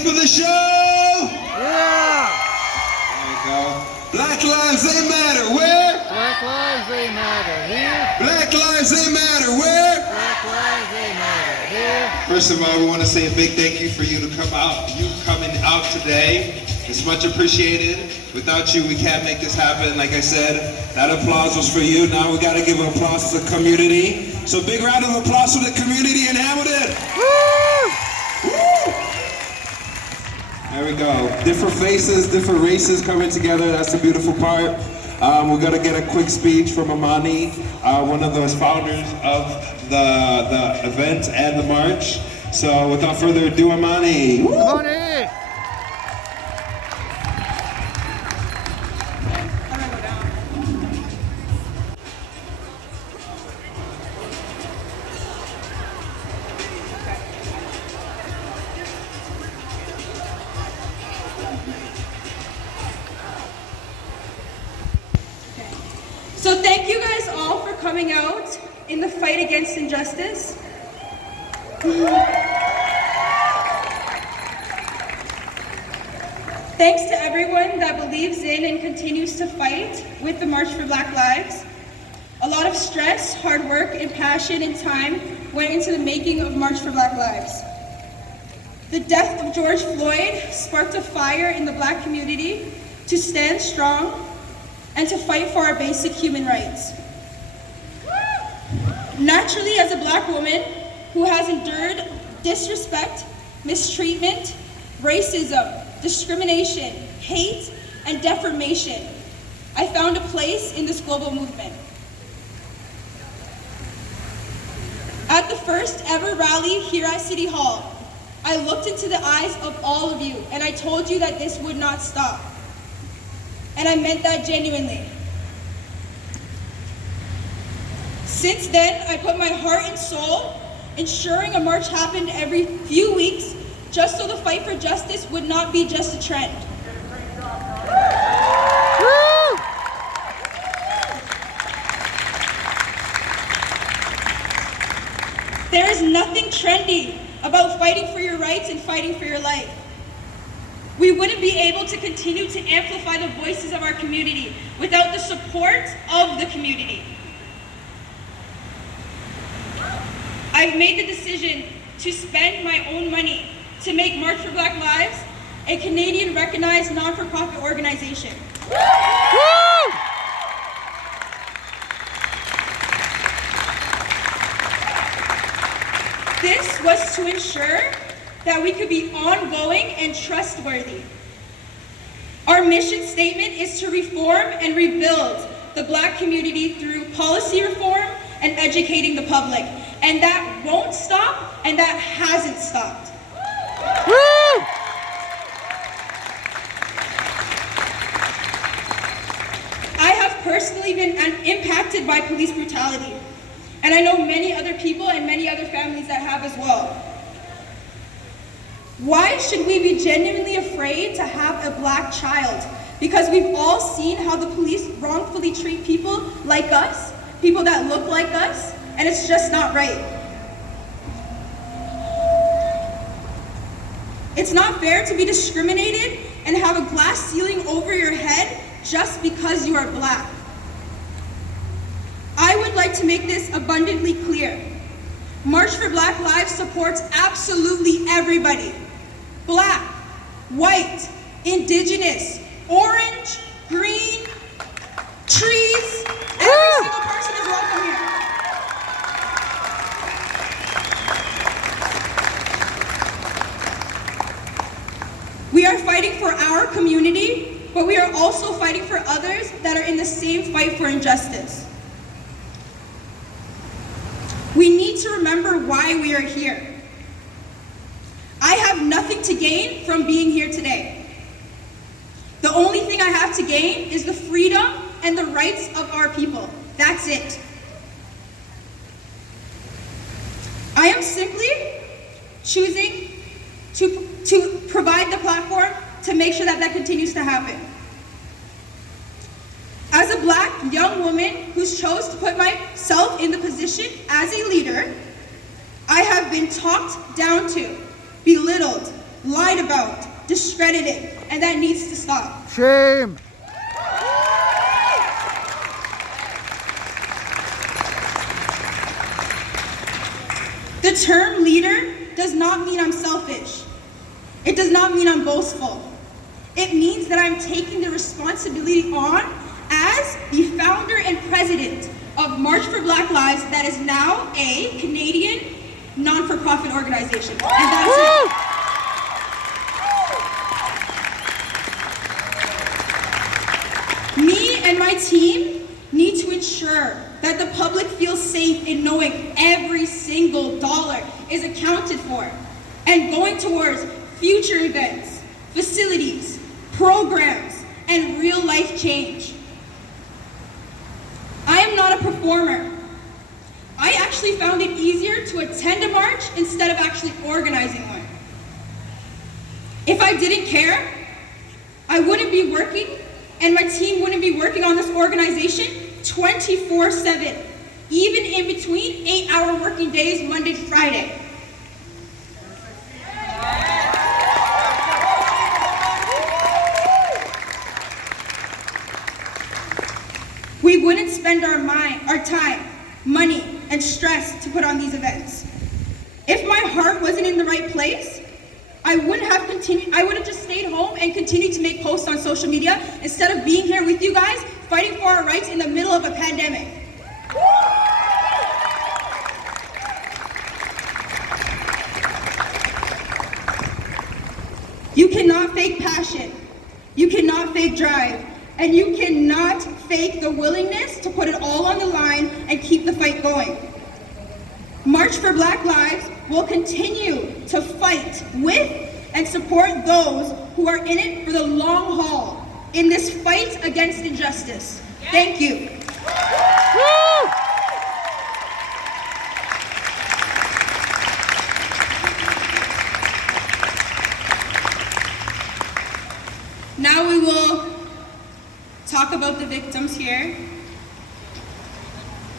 for the show? Yeah! There you go. Black lives, they matter. Where? Black lives, they matter. Here. Black lives, they matter. Where? Black lives, they matter. Here. First of all, we want to say a big thank you for you to come out. You coming out today. It's much appreciated. Without you, we can't make this happen. Like I said, that applause was for you. Now we got to give applause to the community. So big round of applause for the community in Hamilton. Woo! Woo! There we go. Different faces, different races coming together. That's the beautiful part. We're going to get a quick speech from Amani, one of those founders of the event and the march. So without further ado, Amani. Woo! Amani! So thank you guys all for coming out in the fight against injustice. Thanks to everyone that believes in and continues to fight with the March for Black Lives. A lot of stress, hard work, and passion and time went into the making of March for Black Lives. The death of George Floyd sparked a fire in the Black community to stand strong and to fight for our basic human rights. Naturally, as a Black woman who has endured disrespect, mistreatment, racism, discrimination, hate, and defamation, I found a place in this global movement. At the first ever rally here at City Hall, I looked into the eyes of all of you and I told you that this would not stop. And I meant that genuinely. Since then, I put my heart and soul ensuring a march happened every few weeks just so the fight for justice would not be just a trend. Woo! There is nothing trendy about fighting for your rights and fighting for your life. We wouldn't be able to continue to amplify the voices of our community without the support of the community. I've made the decision to spend my own money to make March for Black Lives a Canadian recognized non-for-profit organization. Woo! This was to ensure that we could be ongoing and trustworthy. Our mission statement is to reform and rebuild the Black community through policy reform and educating the public. And that won't stop, and that hasn't stopped. Woo! I have personally been impacted by police brutality, and I know many other people and many other families that have as well. Why should we be genuinely afraid to have a Black child? Because we've all seen how the police wrongfully treat people like us, people that look like us, and it's just not right. It's not fair to be discriminated and have a glass ceiling over your head just because you are Black. I would like to make this abundantly clear. March for Black Lives supports absolutely everybody. Black, white, Indigenous, orange, green, trees, every single person is welcome here. We are fighting for our community, but we are also fighting for others that are in the same fight for injustice. We need to remember why we are here. I have nothing to gain from being here today. The only thing I have to gain is the freedom and the rights of our people. That's it. I am simply choosing to provide the platform to make sure that that continues to happen. As a Black young woman who's chose to put myself in the position as a leader, I have been talked down to, belittled, lied about, discredited, and that needs to stop. Shame. The term leader does not mean I'm selfish. It does not mean I'm boastful. It means that I'm taking the responsibility on as the founder and president of March for Black Lives, that is now a Canadian non-for-profit organization. And that is it. Me and my team need to ensure that the public feels safe in knowing every single dollar is accounted for and going towards future events, facilities, programs, and real life change. I am not a performer. I actually found it easier to attend a march instead of actually organizing one. If I didn't care, I wouldn't be working and my team wouldn't be working on this organization 24/7, even in between 8-hour working days, Monday to Friday. We wouldn't spend our time, money, and stress to put on these events. If my heart wasn't in the right place, I would have just stayed home and continued to make posts on social media instead of being here with you guys fighting for our rights in the middle of a pandemic. You cannot fake passion, you cannot fake drive, and you cannot fake the willingness to put it all on the line and keep the fight going. March for Black Lives will continue to fight with and support those who are in it for the long haul in this fight against injustice. Thank you. Woo! Now we will talk about the victims here.